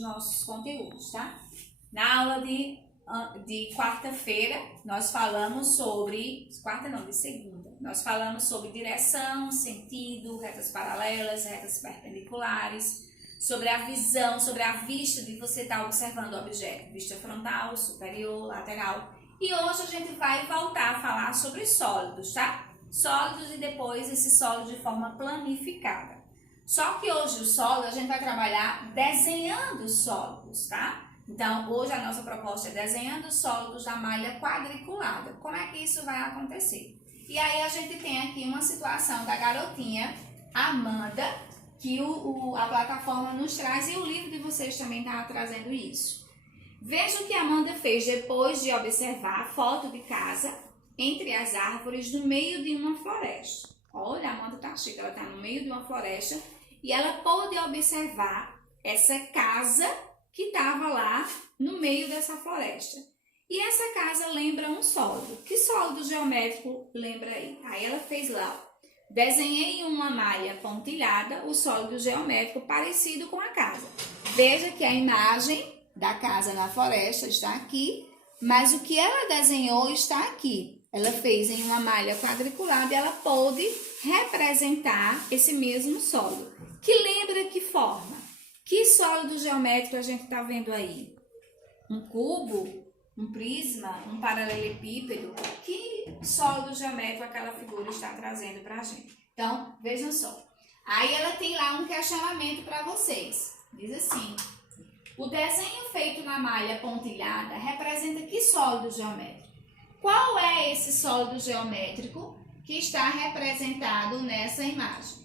Nossos conteúdos, tá? Na aula de quarta-feira, nós falamos sobre... Quarta não, de segunda. Nós falamos sobre direção, sentido, retas paralelas, retas perpendiculares, sobre a visão, sobre a vista de você estar observando o objeto, vista frontal, superior, lateral. E hoje a gente vai voltar a falar sobre sólidos, tá? Sólidos e depois esse sólido de forma planificada. Só que hoje o sólido a gente vai trabalhar desenhando sólidos, tá? Então, hoje a nossa proposta é desenhando sólidos da malha quadriculada. Como é que isso vai acontecer? E aí a gente tem aqui uma situação da garotinha Amanda, que a plataforma nos traz e o livro de vocês também está trazendo isso. Veja o que a Amanda fez depois de observar a foto de casa entre as árvores no meio de uma floresta. Olha, a Amanda tá chique, ela está no meio de uma floresta. E ela pôde observar essa casa que estava lá no meio dessa floresta. E essa casa lembra um sólido. Que sólido geométrico lembra aí? Aí ela fez lá, desenhei uma malha pontilhada, o sólido geométrico parecido com a casa. Veja que a imagem da casa na floresta está aqui, mas o que ela desenhou está aqui. Ela fez em uma malha quadriculada e ela pôde representar esse mesmo sólido. Que lembra que forma? Que sólido geométrico a gente está vendo aí? Um cubo? Um prisma? Um paralelepípedo? Que sólido geométrico aquela figura está trazendo para a gente? Então, vejam só. Aí ela tem lá um questionamento para vocês. Diz assim: o desenho feito na malha pontilhada representa que sólido geométrico? Qual é esse sólido geométrico que está representado nessa imagem?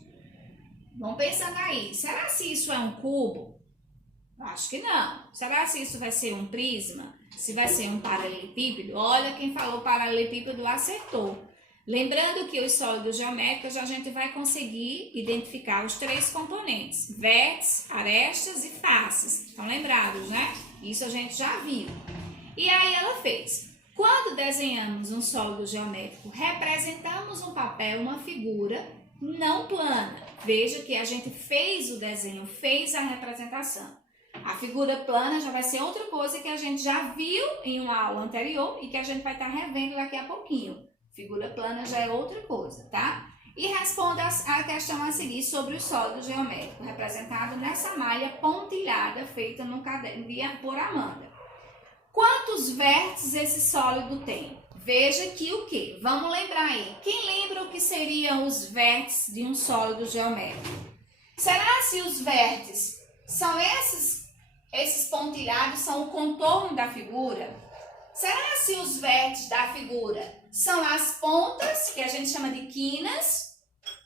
Vamos pensando aí, será se isso é um cubo? Acho que não. Será se isso vai ser um prisma? Se vai ser um paralelepípedo? Olha, quem falou paralelepípedo acertou. Lembrando que os sólidos geométricos a gente vai conseguir identificar os três componentes: vértices, arestas e faces. Estão lembrados, né? Isso a gente já viu. E aí ela fez: quando desenhamos um sólido geométrico, representamos um papel, uma figura não plana. Veja que a gente fez o desenho, fez a representação. A figura plana já vai ser outra coisa que a gente já viu em uma aula anterior e que a gente vai estar revendo daqui a pouquinho. Figura plana já é outra coisa, tá? E responda a questão a seguir sobre o sólido geométrico, representado nessa malha pontilhada feita no caderno por Amanda. Quantos vértices esse sólido tem? Veja que o quê? Vamos lembrar aí. Quem lembra o que seriam os vértices de um sólido geométrico? Será se os vértices são esses pontilhados, são o contorno da figura? Será se os vértices da figura são as pontas, que a gente chama de quinas?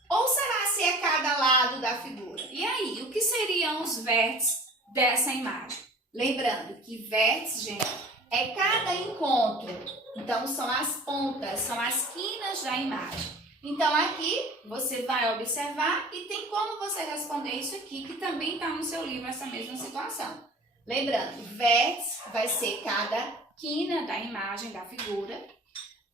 Ou será se é cada lado da figura? E aí, o que seriam os vértices dessa imagem? Lembrando que vértice, gente, é cada encontro. Então, são as pontas, são as quinas da imagem. Então, aqui você vai observar e tem como você responder isso aqui, que também está no seu livro, essa mesma situação. Lembrando, vértice vai ser cada quina da imagem, da figura.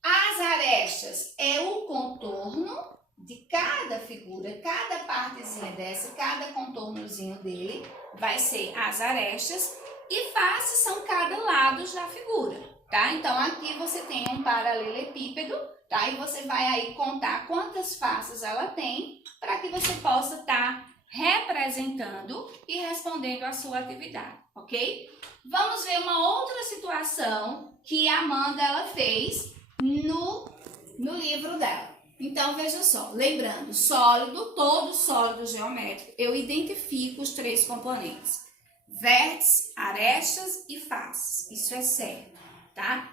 As arestas é o contorno de cada figura, cada partezinha dessa, cada contornozinho dele vai ser as arestas. E faces são cada lado da figura, tá? Então, aqui você tem um paralelepípedo, tá? E você vai aí contar quantas faces ela tem para que você possa estar representando e respondendo a sua atividade, ok? Vamos ver uma outra situação que a Amanda ela fez no livro dela. Então, veja só, lembrando, sólido, todo sólido geométrico, eu identifico os três componentes: vértices, arestas e faces. Isso é certo, tá?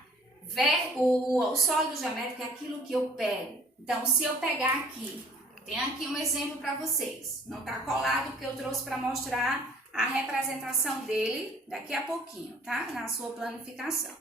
O sólido geométrico é aquilo que eu pego. Então, se eu pegar aqui, tem aqui um exemplo para vocês. Não está colado porque eu trouxe para mostrar a representação dele daqui a pouquinho, tá? Na sua planificação.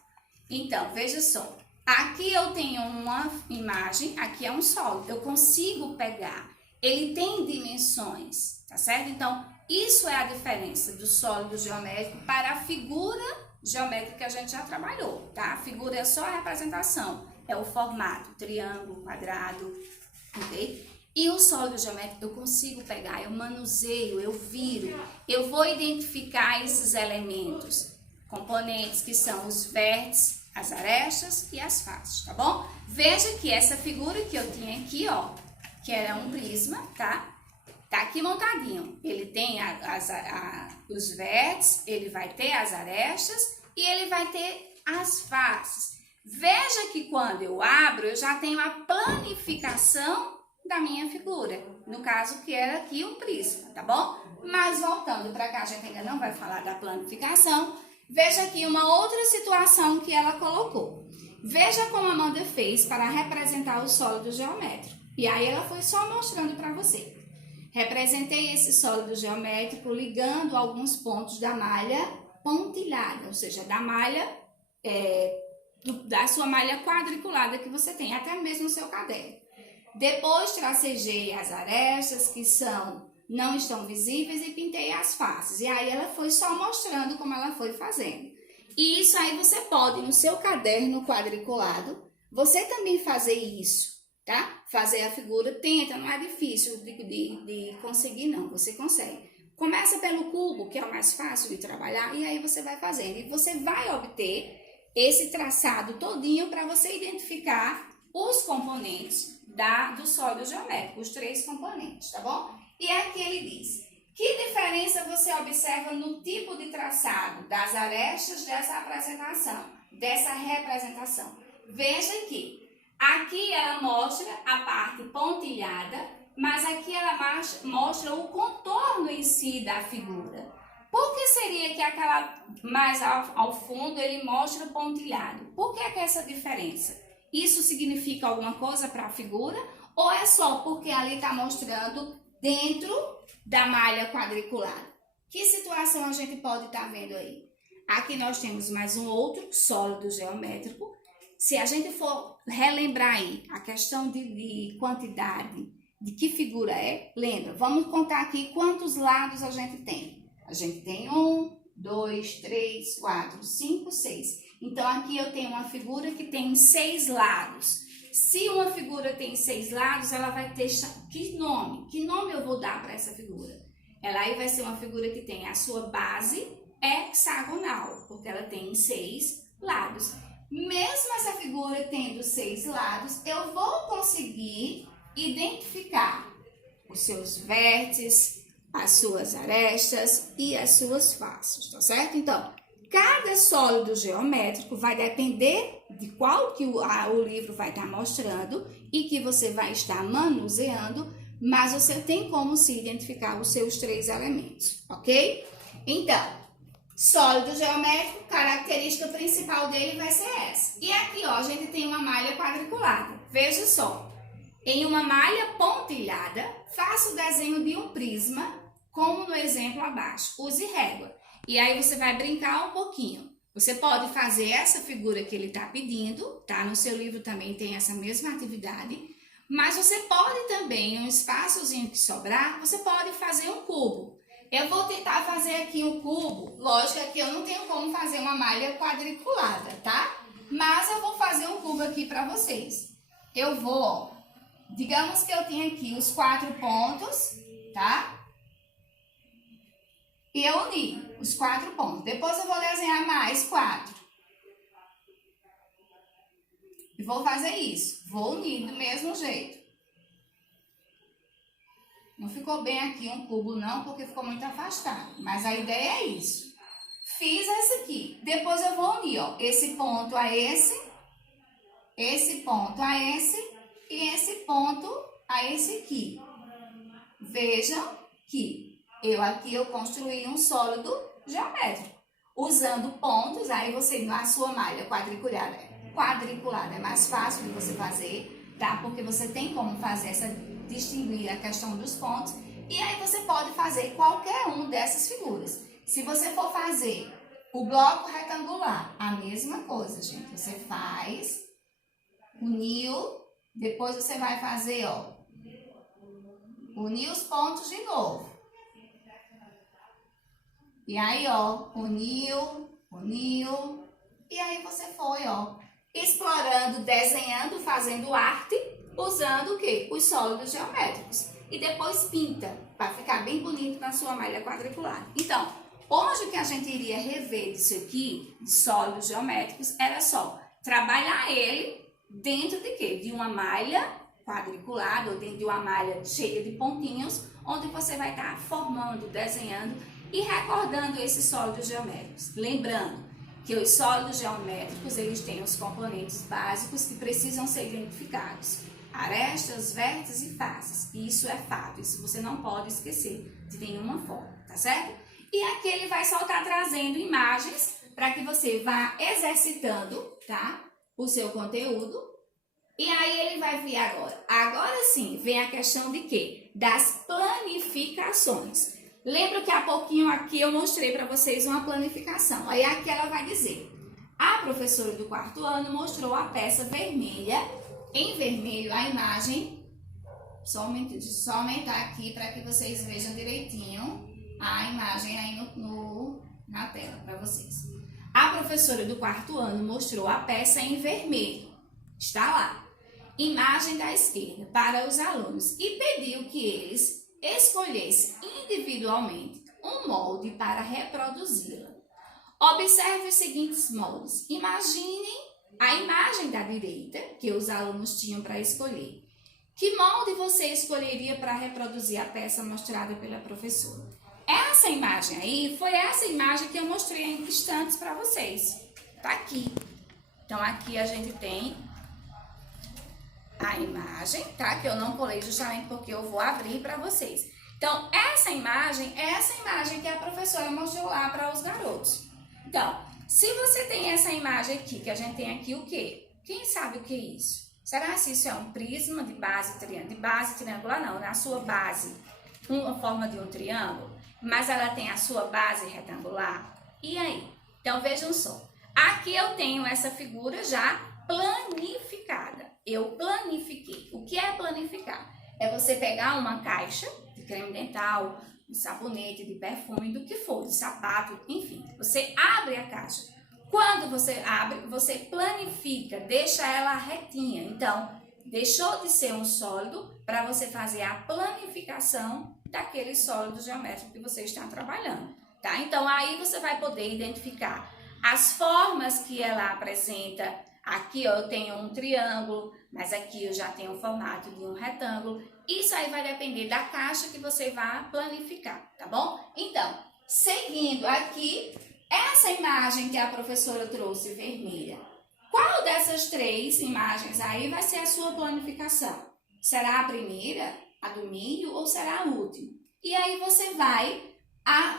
Então, veja só. Aqui eu tenho uma imagem, aqui é um sólido. Eu consigo pegar. Ele tem dimensões, tá certo? Então, isso é a diferença do sólido geométrico para a figura geométrica que a gente já trabalhou, tá? A figura é só a representação, é o formato, triângulo, quadrado, ok? E o sólido geométrico eu consigo pegar, eu manuseio, eu viro, eu vou identificar esses elementos, componentes que são os vértices, as arestas e as faces, tá bom? Veja que essa figura que eu tinha aqui, ó, que era um prisma, tá? Tá aqui montadinho. Ele tem os vértices, ele vai ter as arestas e ele vai ter as faces. Veja que quando eu abro, eu já tenho a planificação da minha figura. No caso, que era aqui um prisma, tá bom? Mas voltando para cá, a gente ainda não vai falar da planificação. Veja aqui uma outra situação que ela colocou. Veja como a Amanda fez para representar o sólido geométrico. E aí ela foi só mostrando para você. Representei esse sólido geométrico ligando alguns pontos da malha pontilhada, ou seja, da malha, da sua malha quadriculada que você tem, até mesmo no seu caderno. Depois tracejei as arestas que não estão visíveis e pintei as faces. E aí ela foi só mostrando como ela foi fazendo. E isso aí você pode, no seu caderno quadriculado, você também fazer isso, tá? Fazer a figura, tenta, não é difícil de conseguir não, você consegue. Começa pelo cubo, que é o mais fácil de trabalhar, e aí você vai fazendo. E você vai obter esse traçado todinho para você identificar os componentes do sólido geométrico, os 3 componentes, tá bom? E aqui ele diz, que diferença você observa no tipo de traçado das arestas dessa representação? Veja aqui ela mostra a parte pontilhada, mas aqui ela mostra o contorno em si da figura. Por que seria que aquela mais ao fundo ele mostra pontilhado? Por que é essa diferença? Isso significa alguma coisa para a figura? Ou é só porque ali está mostrando dentro da malha quadriculada? Que situação a gente pode estar vendo aí? Aqui nós temos mais um outro sólido geométrico. Se a gente for relembrar aí a questão de quantidade, de que figura é, lembra, vamos contar aqui quantos lados a gente tem. A gente tem 1, 2, 3, 4, 5, 6. Então, aqui eu tenho uma figura que tem 6 lados. Se uma figura tem 6 lados, ela vai ter que nome? Que nome eu vou dar para essa figura? Ela aí vai ser uma figura que tem a sua base hexagonal, porque ela tem 6 lados. Mesmo essa figura tendo 6 lados, eu vou conseguir identificar os seus vértices, as suas arestas e as suas faces, tá certo? Então, cada sólido geométrico vai depender de qual que o livro vai estar mostrando e que você vai estar manuseando, mas você tem como se identificar os seus 3 elementos, ok? Então, sólido geométrico, característica principal dele vai ser essa. E aqui, ó, a gente tem uma malha quadriculada. Veja só, em uma malha pontilhada, faça o desenho de um prisma, como no exemplo abaixo. Use régua. E aí você vai brincar um pouquinho. Você pode fazer essa figura que ele está pedindo, tá? No seu livro também tem essa mesma atividade. Mas você pode também, em um espaçozinho que sobrar, você pode fazer um cubo. Eu vou tentar fazer aqui um cubo. Lógico que eu não tenho como fazer uma malha quadriculada, tá? Mas eu vou fazer um cubo aqui para vocês. Eu vou, ó, digamos que eu tenho aqui os 4 pontos, tá? E eu uni os 4 pontos. Depois eu vou desenhar mais 4. E vou fazer isso. Vou unir do mesmo jeito. Não ficou bem aqui um cubo não, porque ficou muito afastado. Mas a ideia é isso. Fiz esse aqui. Depois eu vou unir, ó, esse ponto a esse ponto a esse e esse ponto a esse aqui. Vejam que eu construí um sólido geométrico. Usando pontos, aí você, na sua malha quadriculada é mais fácil de você fazer, tá? Porque você tem como fazer distinguir a questão dos pontos. E aí você pode fazer qualquer um dessas figuras. Se você for fazer O bloco retangular, a mesma coisa, gente. Você faz, uniu, depois você vai fazer, ó, unir os pontos de novo. E aí, ó, uniu, e aí você foi, ó, explorando, desenhando, fazendo arte, usando o quê? Os sólidos geométricos. E depois pinta, para ficar bem bonito na sua malha quadricular. Então, hoje o que a gente iria rever disso aqui, de sólidos geométricos, era só trabalhar ele dentro de quê? De uma malha quadriculada ou dentro de uma malha cheia de pontinhos, onde você vai estar formando, desenhando e recordando esses sólidos geométricos. Lembrando que os sólidos geométricos, eles têm os componentes básicos que precisam ser identificados. Arestas, vértices e faces. Isso é fato, isso você não pode esquecer de nenhuma forma, tá certo? E aqui ele vai só estar trazendo imagens para que você vá exercitando, tá? O seu conteúdo. E aí ele vai vir agora. Agora sim, vem a questão de quê? Das planificações. Lembra que há pouquinho aqui eu mostrei para vocês uma planificação. Aí aqui ela vai dizer: a professora do 4º ano mostrou a peça vermelha, em vermelho a imagem, só aumentar aqui para que vocês vejam direitinho a imagem aí na tela para vocês. A professora do 4º ano mostrou a peça em vermelho, está lá, imagem da esquerda, para os alunos e pediu que eles escolhesse individualmente um molde para reproduzi-la. Observe os seguintes moldes. Imaginem a imagem da direita que os alunos tinham para escolher. Que molde você escolheria para reproduzir a peça mostrada pela professora? Essa imagem aí foi essa imagem que eu mostrei em instantes para vocês. Tá aqui. Então aqui a gente tem a imagem, tá? Que eu não colei justamente porque eu vou abrir para vocês. Então, essa imagem é essa imagem que a professora mostrou lá para os garotos. Então, se você tem essa imagem aqui, que a gente tem aqui o quê? Quem sabe o que é isso? Será que isso é um prisma de base triangular? Não, na sua base, uma forma de um triângulo, mas ela tem a sua base retangular. E aí? Então, vejam só. Aqui eu tenho essa figura já planificada. Eu planifiquei. O que é planificar? É você pegar uma caixa de creme dental, de sabonete, de perfume, do que for, de sapato, enfim. Você abre a caixa. Quando você abre, você planifica, deixa ela retinha. Então, deixou de ser um sólido para você fazer a planificação daquele sólido geométrico que você está trabalhando, tá? Então, aí você vai poder identificar as formas que ela apresenta. Aqui ó, eu tenho um triângulo, mas aqui eu já tenho o formato de um retângulo. Isso aí vai depender da caixa que você vai planificar, tá bom? Então, seguindo aqui, essa imagem que a professora trouxe vermelha, qual dessas 3 imagens aí vai ser a sua planificação? Será a primeira, a do milho, ou será a última? E aí você vai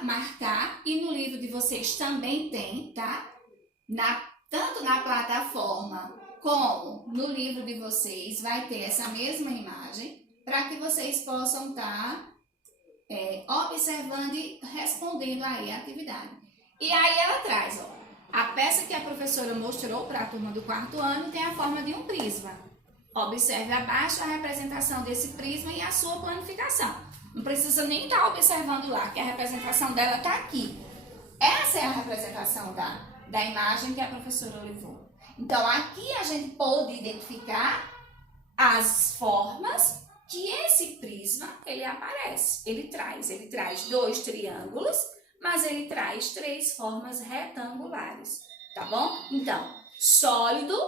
marcar, e no livro de vocês também tem, tá? Tanto na plataforma como no livro de vocês vai ter essa mesma imagem para que vocês possam estar observando e respondendo aí a atividade. E aí ela traz, ó, a peça que a professora mostrou para a turma do 4º ano tem a forma de um prisma. Observe abaixo a representação desse prisma e a sua planificação. Não precisa nem estar observando lá, que a representação dela está aqui. Essa é a representação da imagem que a professora levou. Então, aqui a gente pode identificar as formas que esse prisma, ele aparece. Ele traz 2 triângulos, mas ele traz 3 formas retangulares, tá bom? Então, sólido,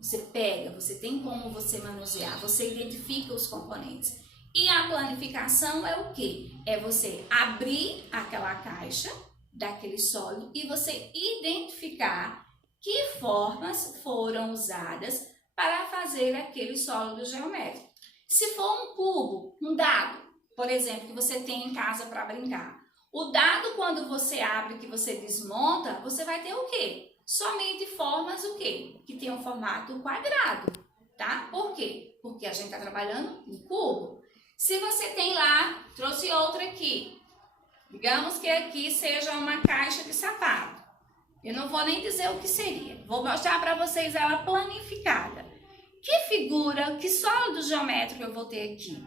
você pega, você tem como você manusear, você identifica os componentes. E a planificação é o quê? É você abrir aquela caixa daquele sólido e você identificar que formas foram usadas para fazer aquele sólido geométrico. Se for um cubo, um dado, por exemplo, que você tem em casa para brincar, o dado quando você abre, que você desmonta, você vai ter o quê? Somente formas o quê? Que tem um formato quadrado, tá? Por quê? Porque a gente está trabalhando em cubo. Se você tem lá, trouxe outra aqui, Digamos que aqui seja uma caixa de sapato. Eu não vou nem dizer o que seria. Vou mostrar para vocês ela planificada. Que figura, que sólido geométrico eu vou ter aqui?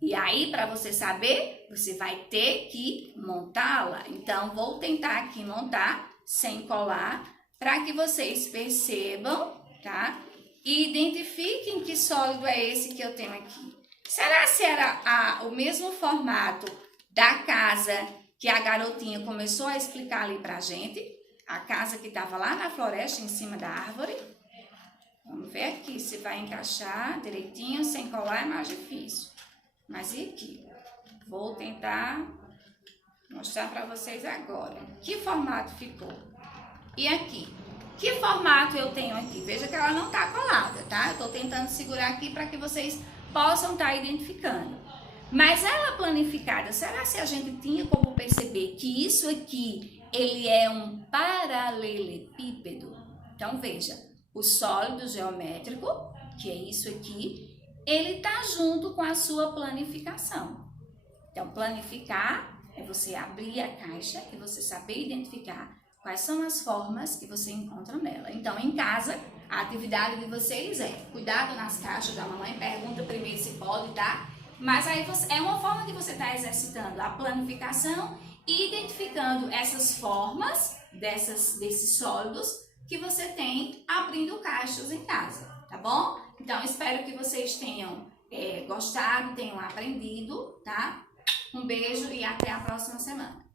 E aí, para você saber, você vai ter que montá-la. Então, vou tentar aqui montar sem colar, para que vocês percebam, tá? E identifiquem que sólido é esse que eu tenho aqui. Será se era o mesmo formato da casa que a garotinha começou a explicar ali pra gente? A casa que estava lá na floresta, em cima da árvore? Vamos ver aqui se vai encaixar direitinho, sem colar é mais difícil. Mas e aqui? Vou tentar mostrar para vocês agora. Que formato ficou? E aqui? Que formato eu tenho aqui? Veja que ela não tá colada, tá? Eu tô tentando segurar aqui para que vocês possam estar identificando. Mas ela planificada, será se a gente tinha como perceber que isso aqui, ele é um paralelepípedo? Então, veja, o sólido geométrico, que é isso aqui, ele tá junto com a sua planificação. Então, planificar é você abrir a caixa e você saber identificar quais são as formas que você encontra nela. Então, em casa, a atividade de vocês é cuidado nas caixas da mamãe, pergunta primeiro se pode, tá? Mas aí é uma forma de você estar exercitando a planificação e identificando essas formas desses sólidos que você tem abrindo caixas em casa, tá bom? Então, espero que vocês tenham gostado, tenham aprendido, tá? Um beijo e até a próxima semana.